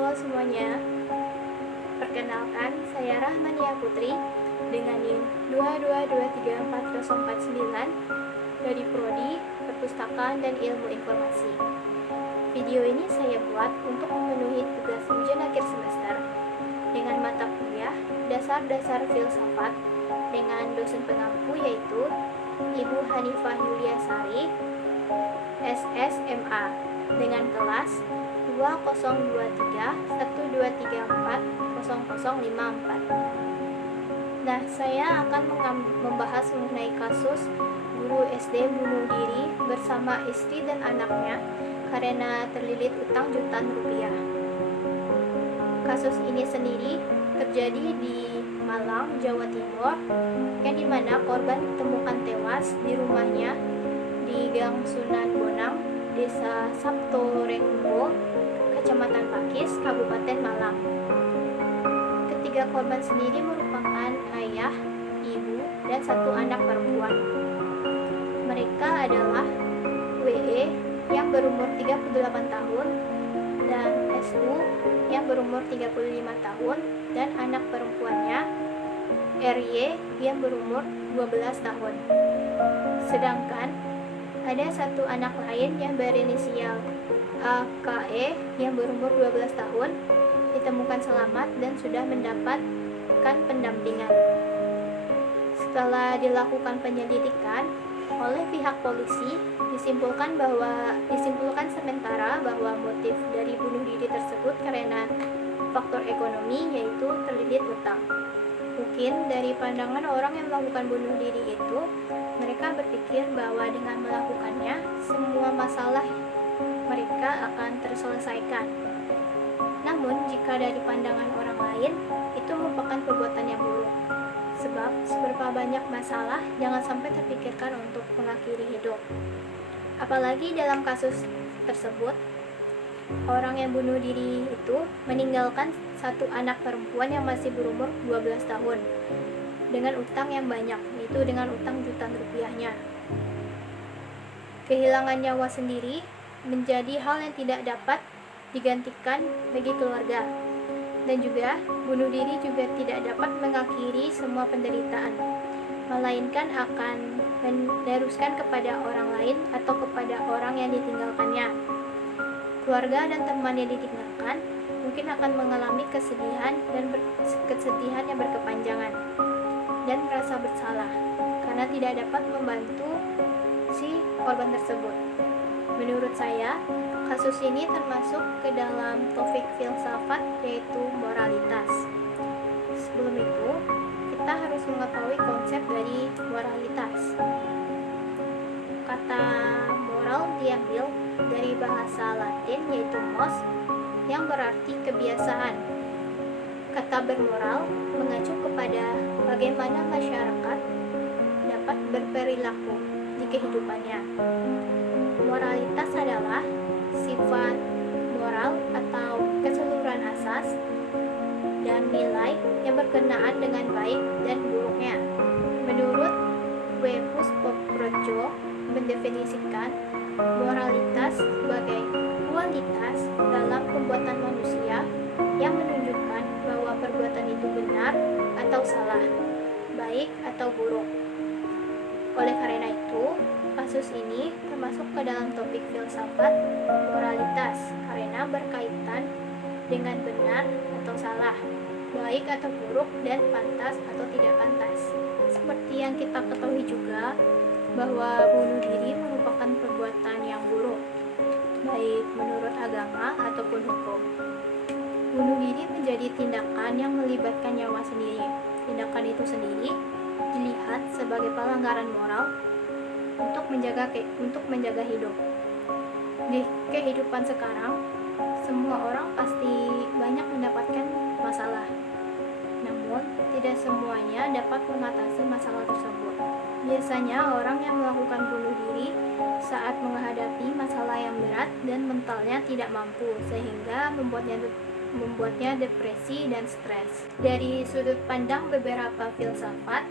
Halo semuanya, perkenalkan saya Rahmania Putri dengan NIM 2223449 dari Prodi Perpustakaan dan Ilmu Informasi. Video ini saya buat untuk memenuhi tugas ujian akhir semester dengan mata kuliah Dasar-Dasar Filsafat dengan dosen pengampu yaitu Ibu Hanifah Yuliasari, SSMA, dengan kelas 202312340054. Nah, saya akan membahas mengenai kasus guru SD bunuh diri bersama istri dan anaknya karena terlilit utang jutaan rupiah. Kasus ini sendiri terjadi di Malang, Jawa Timur, yang dimana korban ditemukan tewas di rumahnya di Gang Sunan Bonang, Desa Sabtorenggo, Kecamatan Pakis, Kabupaten Malang. Ketiga korban sendiri merupakan ayah, ibu, dan satu anak perempuan. Mereka adalah WE yang berumur 38 tahun dan SU yang berumur 35 tahun dan anak perempuannya RY yang berumur 12 tahun. Sedangkan ada satu anak lain yang berinisial AKE yang berumur 12 tahun ditemukan selamat dan sudah mendapatkan pendampingan. Setelah dilakukan penyelidikan oleh pihak polisi, disimpulkan sementara bahwa motif dari bunuh diri tersebut karena faktor ekonomi, yaitu terlilit utang. Mungkin dari pandangan orang yang melakukan bunuh diri itu, mereka berpikir bahwa dengan melakukannya, semua masalah mereka akan terselesaikan. Namun, jika dari pandangan orang lain, itu merupakan perbuatan yang buruk. Sebab, seberapa banyak masalah jangan sampai terpikirkan untuk mengakhiri hidup. Apalagi dalam kasus tersebut, orang yang bunuh diri itu meninggalkan satu anak perempuan yang masih berumur 12 tahun dengan utang yang banyak, yaitu dengan utang jutaan rupiahnya. Kehilangan nyawa sendiri menjadi hal yang tidak dapat digantikan bagi keluarga, dan juga bunuh diri juga tidak dapat mengakhiri semua penderitaan, melainkan akan meneruskan kepada orang lain atau kepada orang yang ditinggalkannya. Keluarga dan teman yang ditinggalkan mungkin akan mengalami kesedihan yang berkepanjangan dan merasa bersalah karena tidak dapat membantu si korban tersebut. Menurut saya, kasus ini termasuk ke dalam topik filsafat, yaitu moralitas. Sebelum itu, kita harus mengetahui konsep dari moralitas. Kata moral diambil dari bahasa Latin, yaitu mos, yang berarti kebiasaan. Kata bermoral mengacu kepada bagaimana masyarakat dapat berperilaku di kehidupannya. Moralitas adalah sifat moral atau keseluruhan asas dan nilai yang berkenaan dengan baik dan buruknya. Menurut Webus Poprojo mendefinisikan moralitas sebagai kualitas dalam perbuatan manusia yang menunjukkan bahwa perbuatan itu benar atau salah, baik atau buruk. Oleh karena itu, kasus ini termasuk ke dalam topik filsafat moralitas karena berkaitan dengan benar atau salah, baik atau buruk, dan pantas atau tidak pantas. Seperti yang kita ketahui juga bahwa bunuh diri merupakan perbuatan yang buruk, baik menurut agama ataupun hukum. Bunuh diri menjadi tindakan yang melibatkan nyawa sendiri. Tindakan itu sendiri dilihat sebagai pelanggaran moral untuk menjaga hidup. Di kehidupan sekarang, semua orang pasti banyak mendapatkan masalah. Namun, tidak semuanya dapat mengatasi masalah tersebut. Biasanya orang yang melakukan bunuh diri saat menghadapi masalah yang berat dan mentalnya tidak mampu, sehingga membuatnya depresi dan stres. Dari sudut pandang beberapa filsafat,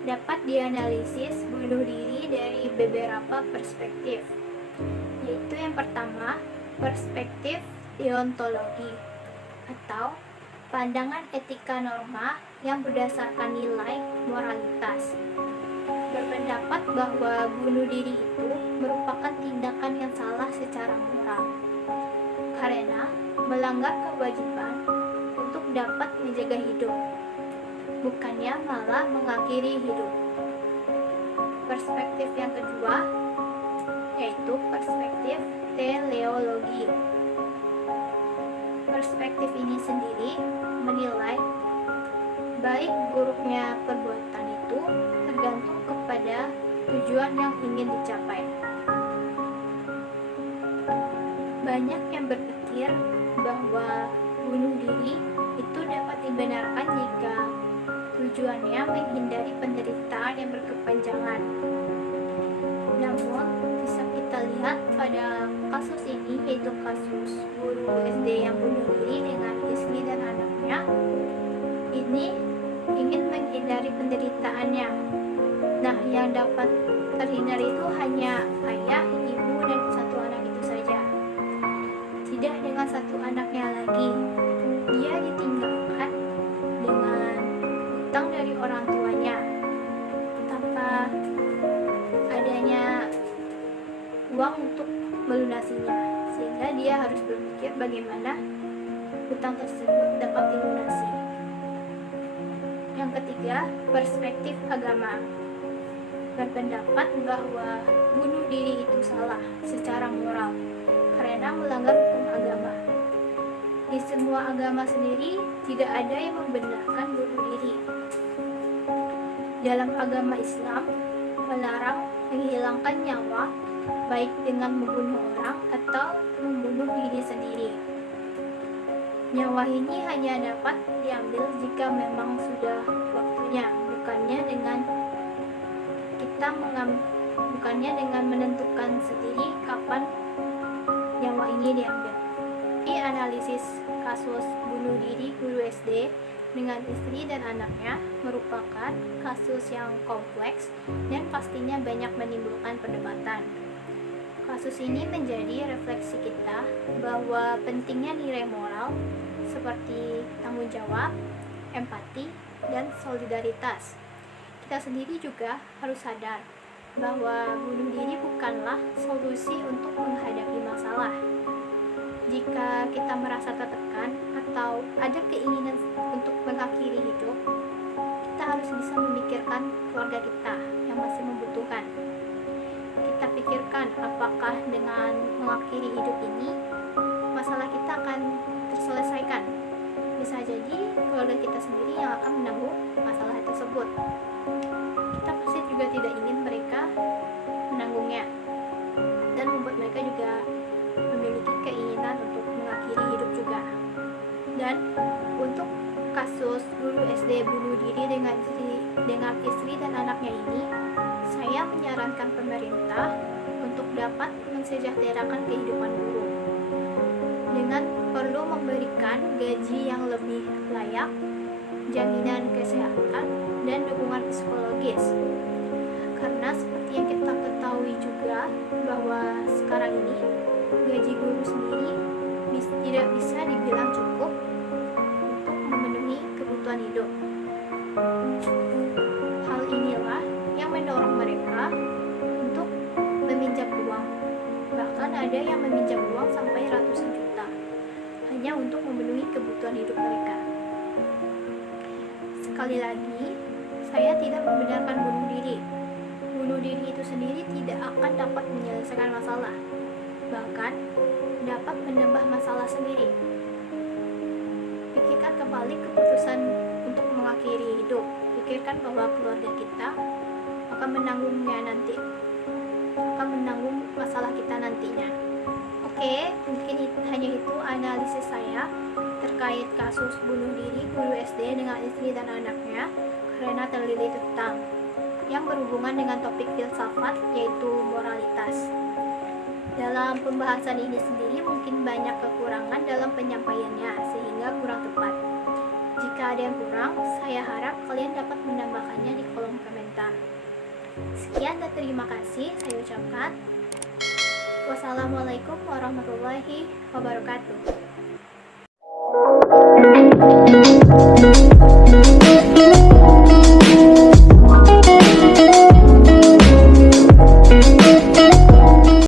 dapat dianalisis bunuh diri dari beberapa perspektif, yaitu yang pertama, perspektif deontologi. atau pandangan etika norma yang berdasarkan nilai moralitas. Berpendapat bahwa bunuh diri itu merupakan tindakan yang salah secara moral karena melanggar kewajiban untuk dapat menjaga hidup, bukannya malah mengakhiri hidup. Perspektif yang kedua yaitu perspektif teleologi. Perspektif ini sendiri menilai baik buruknya perbuatan itu tergantung kepada tujuan yang ingin dicapai. Banyak yang berpikir bahwa bunuh diri itu dapat dibenarkan jika tujuannya menghindari penderitaan yang berkepanjangan. Namun, bisa kita lihat pada kasus ini, yaitu kasus guru SD yang bunuh diri dengan istri dan anaknya. Ini ingin menghindari penderitaannya. Nah, yang dapat terhindari itu hanya ayah, ibu, dan satu anak itu saja. Tidak dengan satu anaknya lagi. Dia ditinggalkan dengan hutang dari orang tuanya tanpa adanya uang untuk melunasinya, sehingga dia harus berpikir bagaimana hutang tersebut dapat dilunasi. Yang ketiga, perspektif agama. Berpendapat bahwa bunuh diri itu salah secara moral karena melanggar hukum agama. Di semua agama sendiri tidak ada yang membenarkan bunuh diri. Dalam agama Islam melarang menghilangkan nyawa baik dengan membunuh orang atau membunuh diri sendiri. Nyawa ini hanya dapat diambil jika memang sudah waktunya, bukannya dengan menentukan sendiri kapan nyawa ini diambil. Di analisis kasus bunuh diri guru SD dengan istri dan anaknya merupakan kasus yang kompleks dan pastinya banyak menimbulkan perdebatan. Kasus ini menjadi refleksi kita bahwa pentingnya nilai moral seperti tanggung jawab, empati, dan solidaritas. Kita sendiri juga harus sadar bahwa bunuh diri bukanlah solusi untuk menghadapi masalah. Jika kita merasa tertekan atau ada keinginan untuk mengakhiri hidup, kita harus bisa memikirkan keluarga kita yang masih membutuhkan. Kita pikirkan apakah dengan mengakhiri hidup ini masalah kita akan terselesaikan. Bisa jadi keluarga kita sendiri yang akan menanggung masalah tersebut. Kita pasti juga tidak ingin mereka menanggungnya dan membuat mereka juga memiliki keinginan untuk mengakhiri hidup juga. Dan untuk kasus guru SD bunuh diri dengan istri dan anaknya ini, saya menyarankan pemerintah untuk dapat mensejahterakan kehidupan guru dengan perlu memberikan gaji yang lebih layak, jaminan kesehatan, dan dukungan psikologis. Karena seperti yang kita ketahui juga bahwa sekarang ini gaji guru sendiri tidak bisa dibilang cukup untuk memenuhi kebutuhan hidup. Hal inilah yang mendorong mereka untuk meminjam uang. Bahkan ada yang meminjam uang sampai ratusan juta hanya untuk memenuhi kebutuhan hidup mereka. Sekali lagi, saya tidak membenarkan bunuh diri. Bunuh diri itu sendiri tidak akan dapat menyelesaikan masalah, bahkan dapat menambah masalah sendiri. Pikirkan kembali keputusan untuk mengakhiri hidup. Pikirkan bahwa keluarga kita akan menanggung masalah kita nantinya. Oke, mungkin hanya itu analisis saya terkait kasus bunuh diri guru SD dengan istri dan anaknya karena terlilit hutang yang berhubungan dengan topik filsafat, yaitu moralitas. Dalam pembahasan ini sendiri mungkin banyak kekurangan dalam penyampaiannya sehingga kurang tepat. Jika ada yang kurang, saya harap kalian dapat menambahkannya di kolom komentar. Sekian dan terima kasih saya ucapkan. Wassalamualaikum warahmatullahi wabarakatuh.